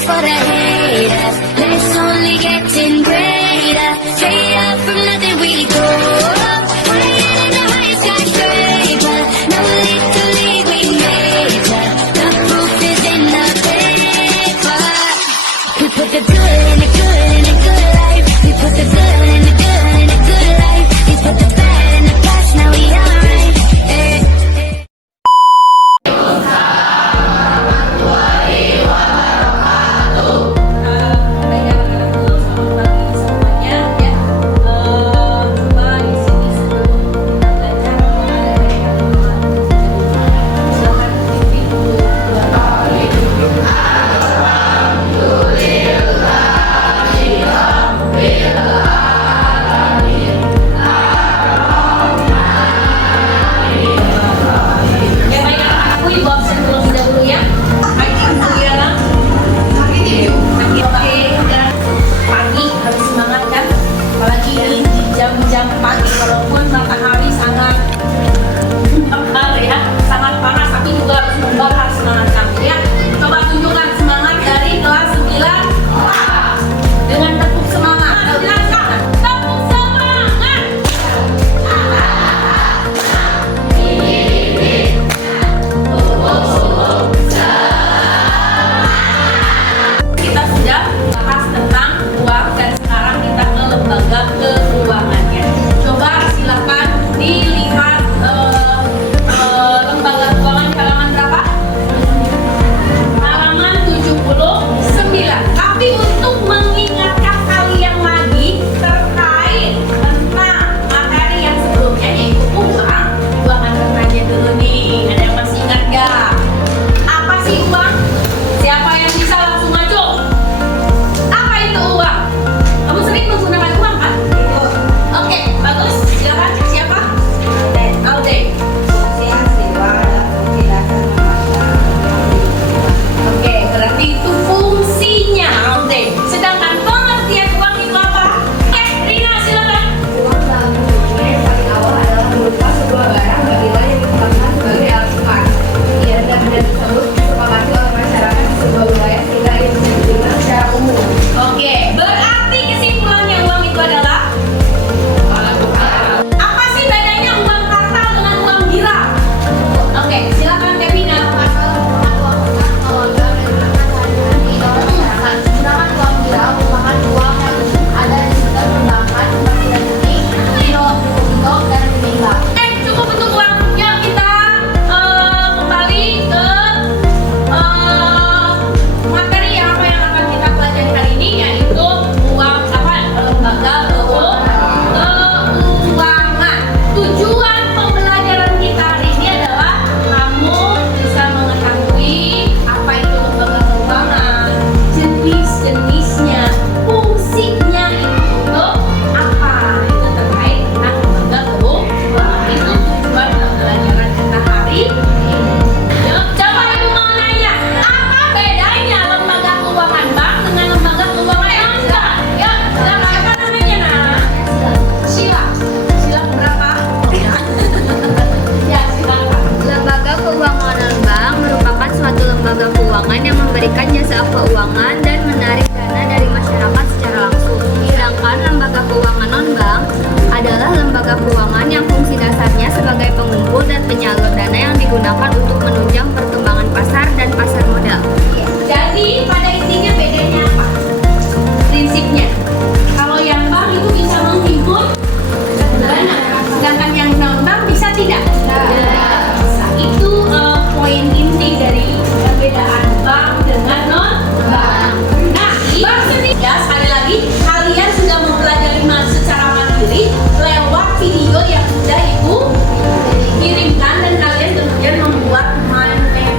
just for the haters. Let's only getting greater. Straight up from nothing we go up. Higher than the highest skyscraper. No need to leave, we major. The proof is in the paper. We put the good in the good in the good life. We put the good in the good in the good life. We put the bad in the past, now we alright. Jam pagi walaupun matahari sangat sangat panas, tapi juga harus membakar semangat kamu ya. Coba tunjukkan semangat dari kelas 9 dengan tepuk semangat. Silakan tepuk semangat. Kita sudah bahas tentang uang dan sekarang kita ke lembaga keuangannya. Coba silakan dilihat lembaga keuangan halaman berapa? Halaman 79. Tapi untuk mengingatkan kalian lagi terkait tentang materi yang sebelumnya yaitu uang, akan bertanya dulu nih. Ada yang masih ingat gak? Apa sih uang? Siapa yang bisa langsung maju? Apa itu uang? Kamu sering menggunakan uang kan? Oke, bagus. Silakan. Siapa? Alde. Oke, berarti itu fungsinya Alde. Sedangkan pengertian uang itu apa? Rina, silakan. Uang dalam bentuknya yang paling awal adalah berupa sebuah barang bernilai yang dikembangkan sebagai alat tukar. Ia benda tersebut disepakati oleh masyarakat di sebuah wilayah sehingga ia bisa digunakan secara umum. Oke, berarti kesimpulannya uang itu adalah apa sih bedanya uang kartal dengan uang gila? Oke, silakan Kevina. Sedangkan uang gila merupakan uang yang ada di sekitar perbankan seperti rekening, giro, deposito, dan rekening. Cukup untuk uang. Yuk kita kembali ke materi yang akan kita pelajari hari ini, yaitu uang lembaga keuangan. Tujuan pembelajaran kita hari ini adalah kamu bisa mengetahui apa itu lembaga keuangan, jenis-jenisnya, fungsinya itu untuk apa. Itu terkait tentang lembaga keuangan. Itu tujuan pembelajaran kita hari ini. Yuk, coba ibu mau nanya, apa bedanya lembaga keuangan bank dengan lembaga keuangan yang enggak? Yuk, silakan. Apa namanya, Nak? Sheila. Sheila berapa? Ya, silakan. Lembaga keuangan bank merupakan suatu lembaga keuangan yang memberikan jasa keuangan dan menarik dana dari masyarakat secara langsung. Sedangkan lembaga keuangan non-bank adalah lembaga keuangan yang fungsi dasarnya sebagai pengumpul dan penyalur dana yang digunakan untuk menunjang perkembangan pasar dan pasar modal. Jadi pada intinya bedanya apa? Prinsipnya, kalau yang bank itu bisa menghimpun dana, sedangkan yang non-bank bisa tidak. Bisa. Itu poin inti dari perbedaan bank dengan non-bank. Nah, bank sendiri ya, sekali lagi kalian sudah mempelajari secara mandiri lewat video yang sudah ibu kirimkan dan kalian kemudian membuat mind map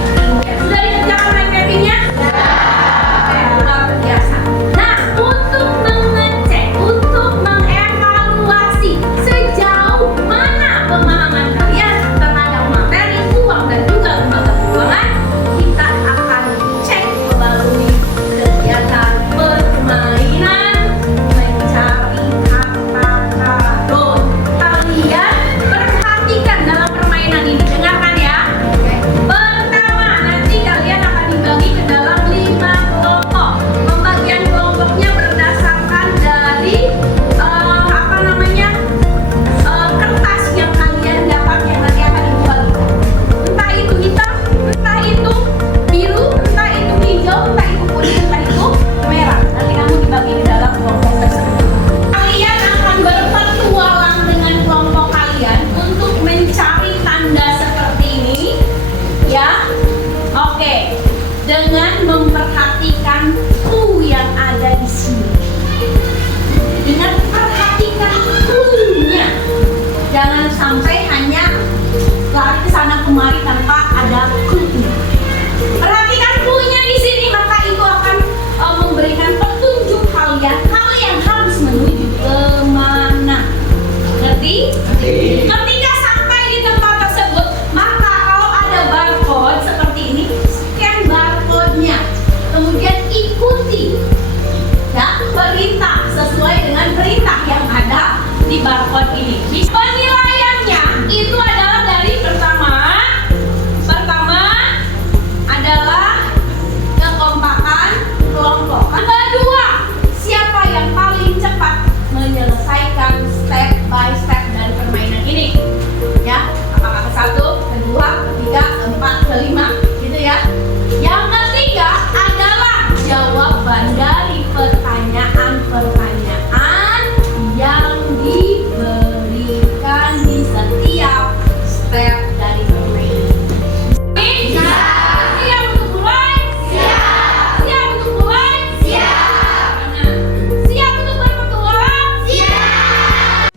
lemari tanpa ada clue. Perhatikan clue-nya di sini, maka itu akan memberikan petunjuk kalian harus menuju kemana. Ngerti? Ketika sampai di tempat tersebut, maka kalau ada barcode seperti ini, scan barcode-nya, kemudian ikuti ya perintah sesuai dengan perintah yang ada di barcode ini. Penilaiannya itu adalah dari pertama adalah kekompakan kelompok. Kedua, siapa yang paling cepat menyelesaikan step by step dari permainan ini? Ya, apakah ke 1, kedua, ketiga, keempat, kelima, gitu ya. Yang ketiga adalah jawaban dari pertanyaan-pertanyaan yang diberikan di setiap step dari permainan. Siap untuk mulai? Siap. Siap untuk mulai? Siap. Siap untuk berpetualang? Siap.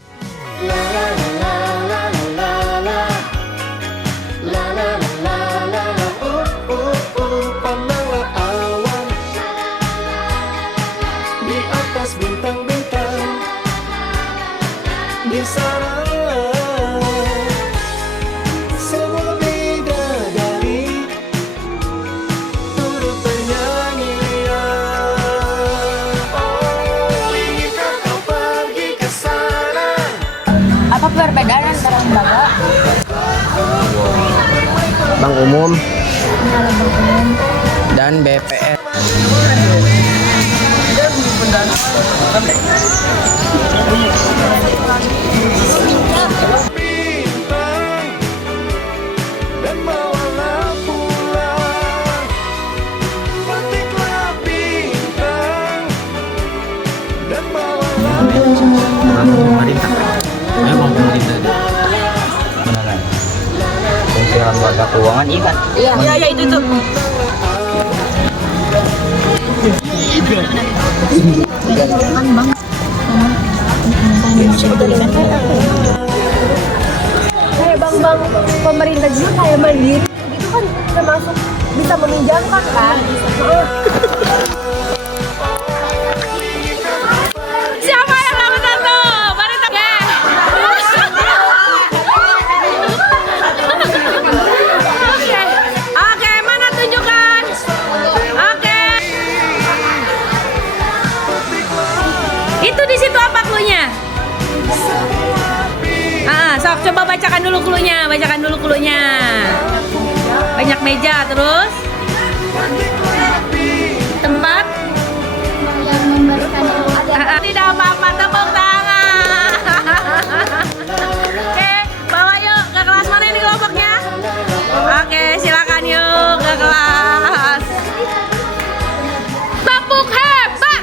Pandanglah awan di atas bintang-bintang di sana. Semua bidadari turut bernyanyian. Oh, inginkah kau pergi ke sana? Apa perbedaan antara lembaga? Bank Umum dan BPS. Bintang dan bawalah pulang. Petiklah bintang dan bawalah Pemerintah. Memang pemerintah. Beneran. Fungsi lembaga keuangan kan? Iya itu tuh. Kayak bank-bank pemerintah juga kayak mandiri gitu kan, termasuk bisa meminjamkan kan. Siapa yang nomor 1? Mari tanya. Oke, mana tunjukkan? Oke. Itu di situ apa clue-nya? Sok coba bacakan dulu clue-nya, Banyak meja, terus tempat Yang memberikan tidak apa-apa, tepuk tangan. Oke, bawa yuk ke kelas mana ini kelompoknya? Oke, silakan yuk ke kelas. Tepuk hebat.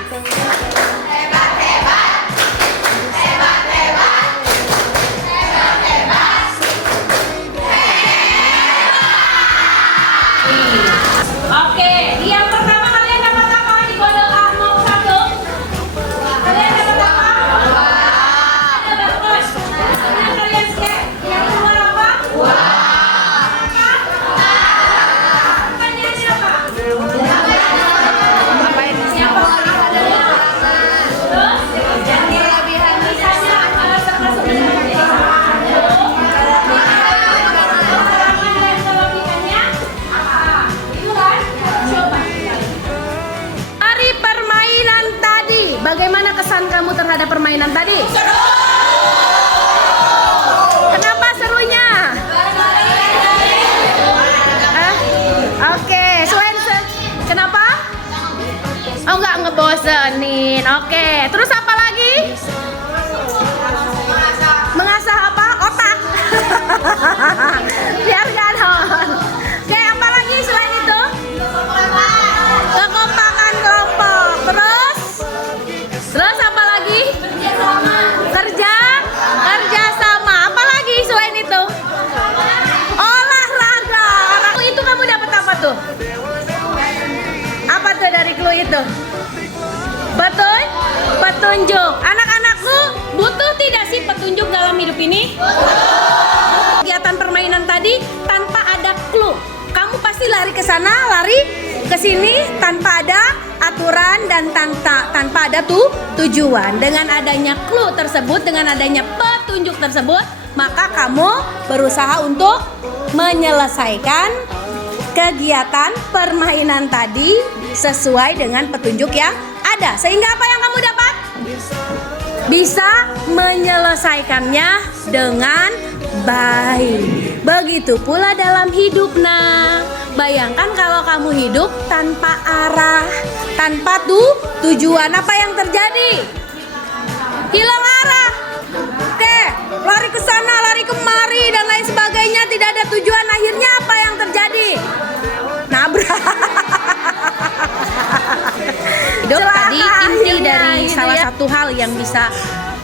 Oke, yang pertama kalian dapat apa di kode A01? Kalian dapat apa? Ada bagus. Yang kalian scan. Yang keluar apa? Pertanyaannya apa? Siapa? Terus? Yang kelebihan misalnya sekelas kelebihannya apa? Itu kan? Coba. Dari permainan tadi, bagaimana kesan kamu terhadap permainan tadi? Kenapa serunya? Oke, Swensen. Kenapa? Oh, nggak ngebosenin. Oke, terus apa lagi? Mengasah apa? Otak. Biar gak non. Oke, apa lagi selain itu? Kekompakan kelompok. Terus apa lagi? Kerja sama. Apa lagi selain itu? Olahraga. Itu kamu dapat apa tuh? Apa tuh dari clue itu? Petunjuk. Anak-anakku butuh tidak sih petunjuk dalam hidup ini? Kegiatan permainan tadi tanpa ada ke sana, lari ke sini tanpa ada aturan dan tanpa ada tujuan. Dengan adanya clue tersebut, dengan adanya petunjuk tersebut, maka kamu berusaha untuk menyelesaikan kegiatan permainan tadi sesuai dengan petunjuk yang ada. Sehingga apa yang kamu dapat? Bisa menyelesaikannya dengan baik. Begitu pula dalam hidup. Nah, bayangkan kalau kamu hidup tanpa arah, tanpa tujuan, apa yang terjadi? Hilang arah. Oke, lari ke sana, lari kemari dan lain sebagainya, tidak ada tujuan. Akhirnya apa yang terjadi? Nabrak. Tadi inti dari salah satu hal yang bisa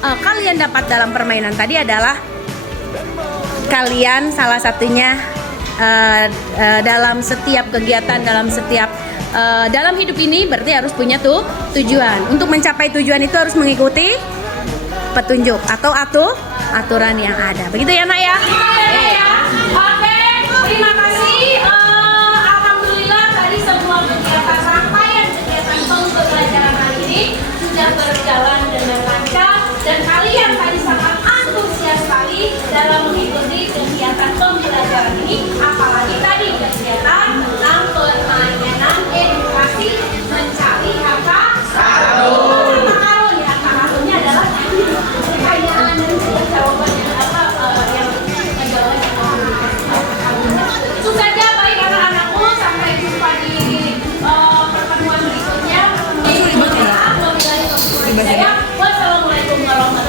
kalian dapat dalam permainan tadi adalah kalian salah satunya dalam setiap kegiatan, dalam hidup ini berarti harus punya tujuan. Untuk mencapai tujuan itu harus mengikuti petunjuk atau aturan yang ada. Begitu ya, Nak ya? Oke, terima kasih. Alhamdulillah tadi semua kegiatan rangkaian kegiatan pembelajaran hari ini sudah berjalan dengan lancar dan kalian tadi sangat antusias sekali dalam mengikuti kegiatan pembelajaran ini. Apalagi tadi kegiatan tentang permainan edukasi mencari harta karun. Harta karunnya adalah kekayaan dan juga jawabannya adalah yang menjawabnya. Itu saja baik anak-anakku, sampai jumpa di pertemuan berikutnya. Wassalamualaikum warahmatullahi wabarakatuh.